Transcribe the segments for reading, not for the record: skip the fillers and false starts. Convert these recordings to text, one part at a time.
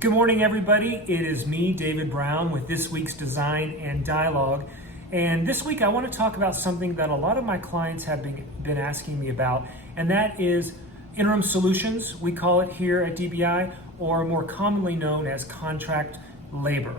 Good morning, everybody. It is me, David Brown, with this week's Design and Dialogue. And this week I want to talk about something that a lot of my clients have been asking me about, and that is Interim Solutions, we call it here at DBI, or more commonly known as contract labor.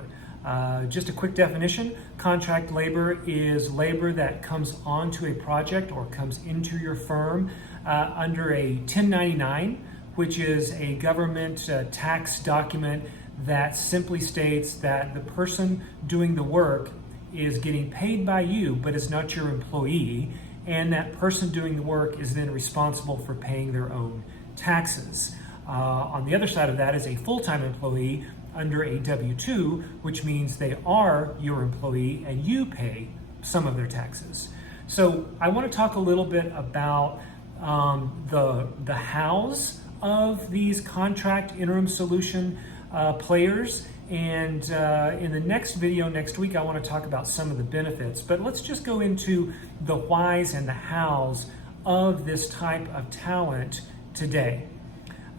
Just a quick definition, contract labor is labor that comes onto a project or comes into your firm under a 1099, which is a government tax document that simply states that the person doing the work is getting paid by you, but is not your employee, and that person doing the work is then responsible for paying their own taxes. On the other side of that is a full-time employee under a W-2, which means they are your employee and you pay some of their taxes. So I want to talk a little bit about the hows of these contract interim solution players, and in the next video next week I want to talk about some of the benefits, but let's just go into the whys and the hows of this type of talent today.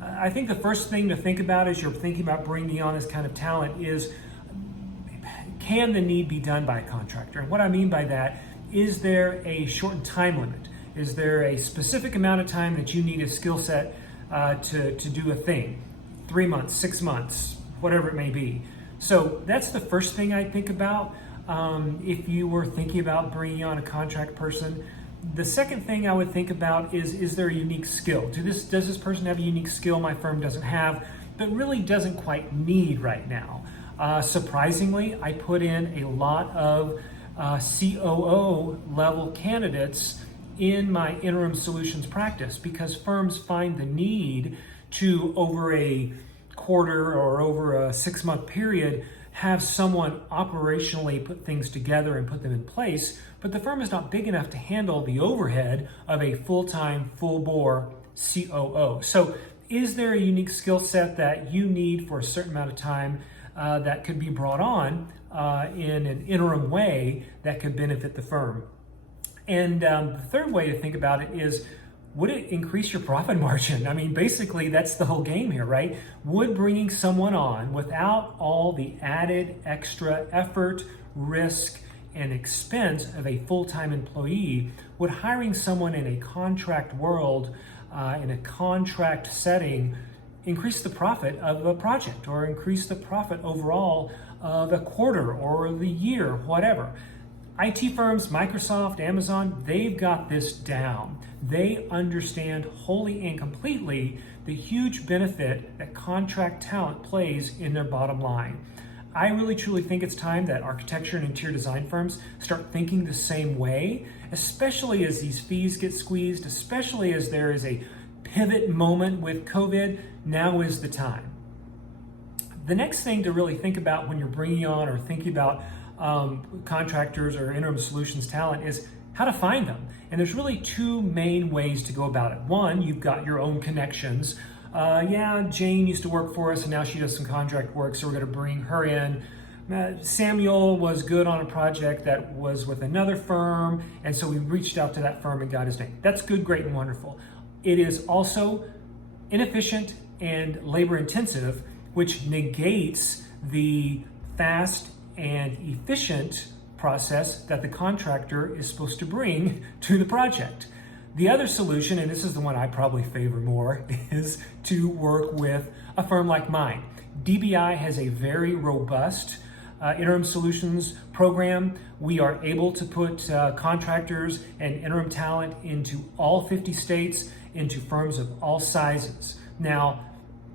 I think the first thing to think about as you're thinking about bringing on this kind of talent is, can the need be done by a contractor? And what I mean by that, is there a shortened time limit? Is there a specific amount of time that you need a skill set to do a thing? 3 months, 6 months, whatever it may be. So that's the first thing I think about if you were thinking about bringing on a contract person. The second thing I would think about is there a unique skill? Does this person have a unique skill my firm doesn't have, but really doesn't quite need right now? Surprisingly, I put in a lot of COO level candidates in my interim solutions practice because firms find the need to, over a quarter or over a 6-month period, have someone operationally put things together and put them in place, but the firm is not big enough to handle the overhead of a full-time, full-bore COO. So is there a unique skill set that you need for a certain amount of time that could be brought on in an interim way that could benefit the firm? And the third way to think about it is, would it increase your profit margin? I mean, basically, that's the whole game here, right? Would bringing someone on without all the added extra effort, risk, and expense of a full-time employee, would hiring someone in a contract world, in a contract setting, increase the profit of a project or increase the profit overall of a quarter or the year, whatever? IT firms, Microsoft, Amazon, they've got this down. They understand wholly and completely the huge benefit that contract talent plays in their bottom line. I really truly think it's time that architecture and interior design firms start thinking the same way, especially as these fees get squeezed, especially as there is a pivot moment with COVID. Now is the time. The next thing to really think about when you're bringing on or thinking about contractors or interim solutions talent is how to find them. And there's really two main ways to go about it. One, you've got your own connections. Yeah, Jane used to work for us and now she does some contract work, so we're going to bring her in. Samuel was good on a project that was with another firm, and so we reached out to that firm and got his name. That's good, great, and wonderful. It is also inefficient and labor intensive, which negates the fast and efficient process that the contractor is supposed to bring to the project. The other solution, and this is the one I probably favor more, is to work with a firm like mine. DBI has a very robust interim solutions program. We are able to put contractors and interim talent into all 50 states, into firms of all sizes. Now,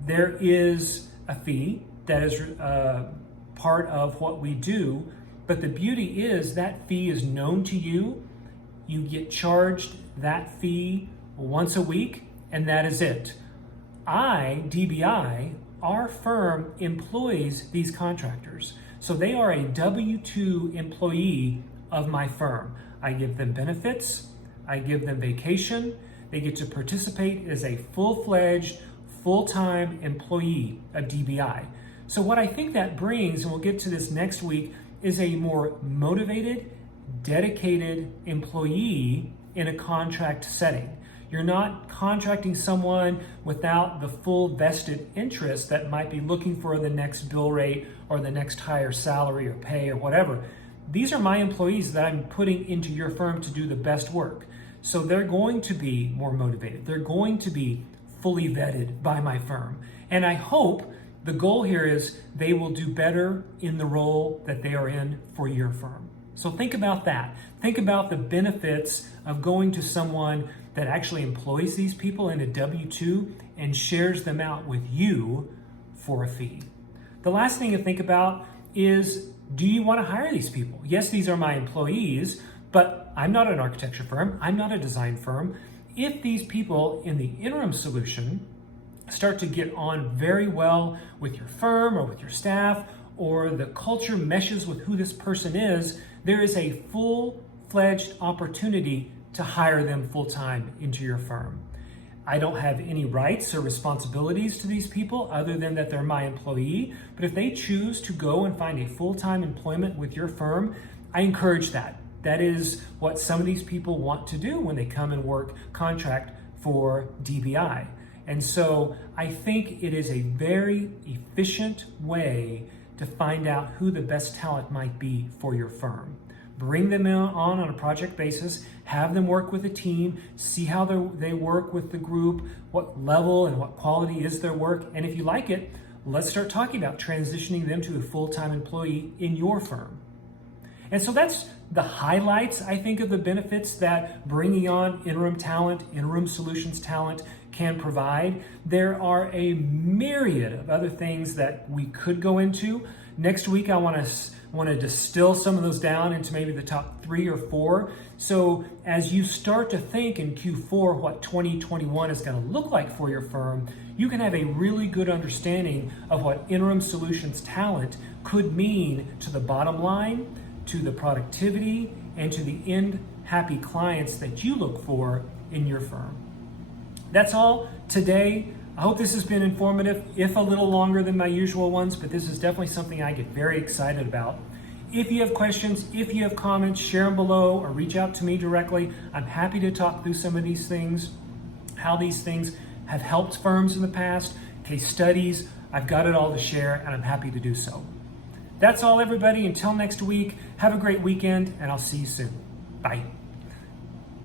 there is a fee that is part of what we do, but the beauty is that fee is known to you. You get charged that fee once a week, and that is it. DBI, our firm employs these contractors. So they are a W-2 employee of my firm. I give them benefits, I give them vacation, they get to participate as a full-fledged, full-time employee of DBI. So what I think that brings, and we'll get to this next week, is a more motivated, dedicated employee in a contract setting. You're not contracting someone without the full vested interest that might be looking for the next bill rate or the next higher salary or pay or whatever. These are my employees that I'm putting into your firm to do the best work. So they're going to be more motivated. They're going to be fully vetted by my firm. And I hope the goal here is they will do better in the role that they are in for your firm. So think about that. Think about the benefits of going to someone that actually employs these people in a W-2 and shares them out with you for a fee. The last thing to think about is, do you want to hire these people? Yes, these are my employees, but I'm not an architecture firm. I'm not a design firm. If these people in the interim solution start to get on very well with your firm or with your staff, or the culture meshes with who this person is, there is a full-fledged opportunity to hire them full-time into your firm. I don't have any rights or responsibilities to these people other than that they're my employee, but if they choose to go and find a full-time employment with your firm, I encourage that. That is what some of these people want to do when they come and work contract for DBI. And so I think it is a very efficient way to find out who the best talent might be for your firm. Bring them on a project basis, have them work with a team, see how they work with the group, what level and what quality is their work, and if you like it, let's start talking about transitioning them to a full-time employee in your firm. And so that's the highlights, I think, of the benefits that bringing on interim talent, interim solutions talent can provide. There are a myriad of other things that we could go into. Next week, I want to distill some of those down into maybe the top 3 or 4. So as you start to think in Q4 what 2021 is going to look like for your firm, you can have a really good understanding of what interim solutions talent could mean to the bottom line, to the productivity, and to the end happy clients that you look for in your firm. That's all today. I hope this has been informative, if a little longer than my usual ones, but this is definitely something I get very excited about. If you have questions, if you have comments, share them below or reach out to me directly. I'm happy to talk through some of these things, how these things have helped firms in the past, case studies. I've got it all to share, and I'm happy to do so. That's all, everybody. Until next week, have a great weekend, and I'll see you soon. Bye.